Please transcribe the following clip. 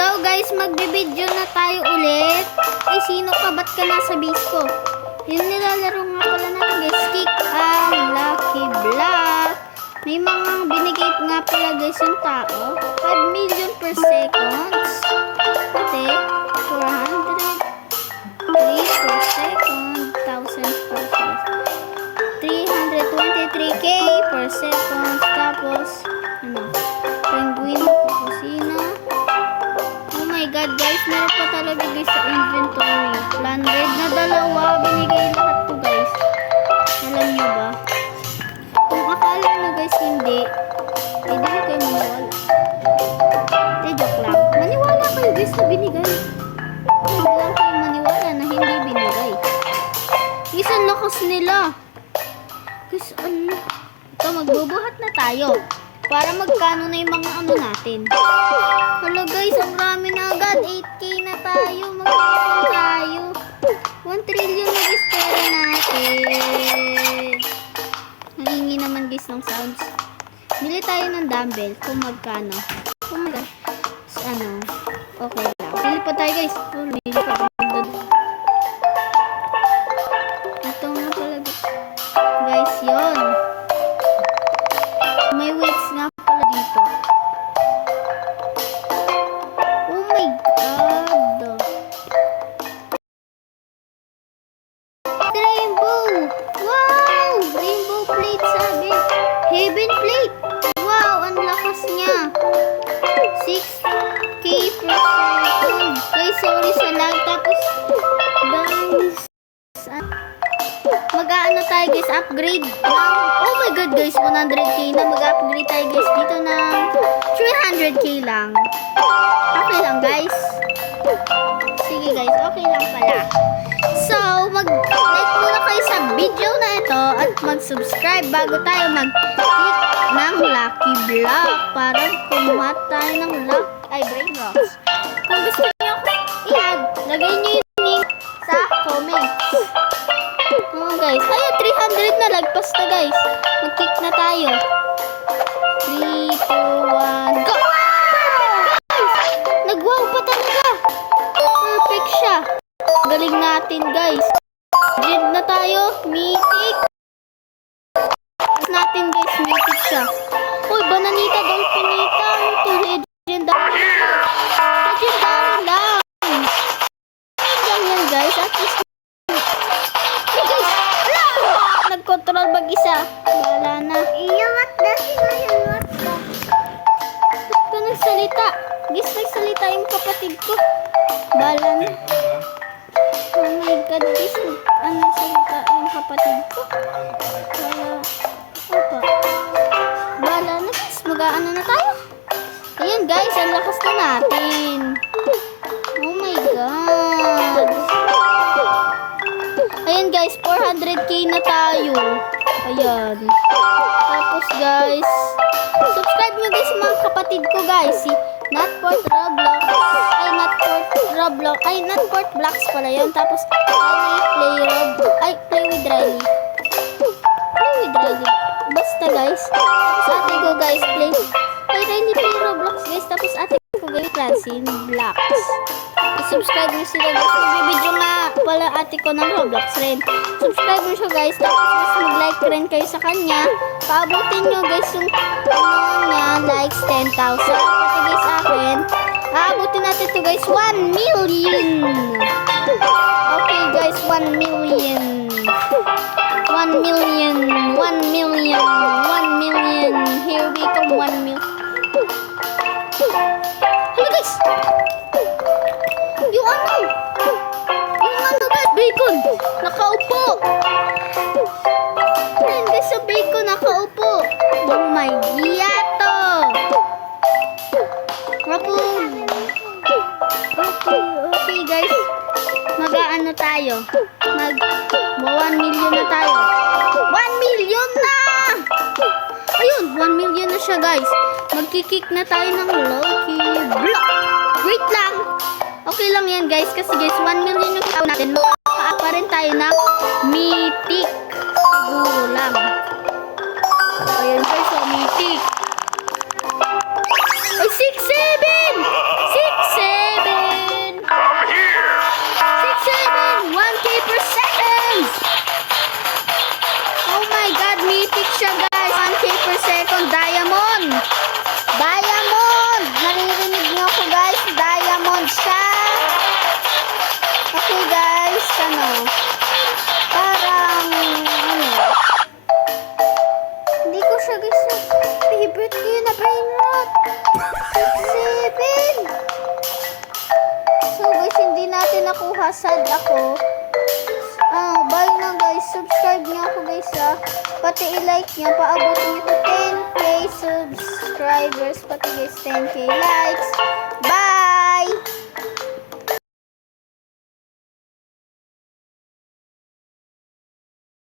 So guys, magbibideo na tayo ulit. Ay, sino ka? Ba't ka nasa base ko? Yung nilalaro nga pala natin guys, Kick ang Lucky Block. May mga binigay nga pala guys yung tao. 5 million per seconds. Pati, 400. 3 per second. 1,000 per second. 323k per second. Tapos, penguin, kusina. Oh my god guys, meron pa talaga guys sa inventory. Landed na dalawa, binigay lahat to guys. Alam nyo ba? Kung akala nyo guys hindi, eh di kayo maniwala. Eh joke lang. Maniwala kayo guys na binigay. Hindi lang kayo maniwala na hindi binigay. Isang lakas nila. Guys, ano? Ito, magbubuhat na tayo. Para magkano na yung mga ano natin. Hello guys, ang rami na agad. 8k na tayo. Magkano tayo. 1 trillion na guys pera natin. Nangingi naman guys ng sounds. Bili tayo ng dumbbell kung magkano. Oh my god. So, ano, okay lang. Bili pa tayo guys. Oh, bili pa. Ito nga pala guys, yun. May weights nga pala dito. Oh my god. Rainbow. Wow! Rainbow plate sabi. Heaven plate. Wow, ang lakas niya. 6k per second. Guys, sorry sa lag. Tapos, guys, mag-aano tayo guys, upgrade ng, oh my god guys, 100k na. Mag-upgrade tayo guys dito ng 300k lang. Okay lang guys. Sige guys, okay lang pala. So, mag-like muna kayo sa video na ito at mag-subscribe bago tayo mag-click ng Lucky Block para kumuha tayo ng Brain Rocks. Kung gusto niyo i-add, lagay niyo yung link sa comments. Oh guys, ayun, 300 na, lagpas na guys. Mag-kick na tayo. 3, 2, 1, go! Guys, nag-wow pa talaga. Perfect siya. Galing natin guys. Legend na tayo, mythic. Natin guys, mythic siya. Uy, bananita, dolphinita. Ito, legendary. Legendary lang. Lang yan guys, at least nag-control mag-isa. Wala na. What does what the? Ito nagsalita. Guys, nagsalita yung kapatid ko. Bala na. Oh my god, guys. Ano nagsalita yung kapatid ko? Wala. Opa. Bala na guys. Mag-aano na tayo. Ayan guys, ang lakas na natin. Oh my god. Ayan guys, 400k na tayo. Ayan. Tapos guys, subscribe nyo guys mga kapatid ko guys. Si Nutport Roblox. Nutport Blocks pala yun. Tapos, Play with Riley. Basta guys. Tapos ate ko guys, Play Roblox guys. Tapos ate ko guys, Francine Blocks. Subscribe nyo sila guys. Nagbibideo nga pala ate ko ng Roblox rin. Subscribe nyo siya guys. Tapos mag-like rin kayo sa kanya. Paabutin nyo guys yung niya, likes 10,000. Pati guys akin. Aabutin natin to guys 1 million. Okay guys, 1 million. 1 million. 1 million. 1 million. Here we come, 1 million. Hello guys. Yung ano guys, bacon, nakaupo. Ayan guys, sa bacon, nakaupo. Oh my giyato. Okay guys, mag-aano tayo. 1 million na tayo. 1 million na! Ayun, 1 million na siya guys. Magkikick na tayo ng Lucky Block. Wait lang. Okay lang yan guys, kasi guys 1 million yung tao natin. Makaka pa rin tayo ng mythic. Siguro lang. Ayan guys, so mythic. Ay, 6, 7! 6, 7! sad ako. Bye na guys. Subscribe niyo ako guys ha. Pati i-like niya. Paabutin niyo ko 10k subscribers. Pati guys 10k likes. Bye!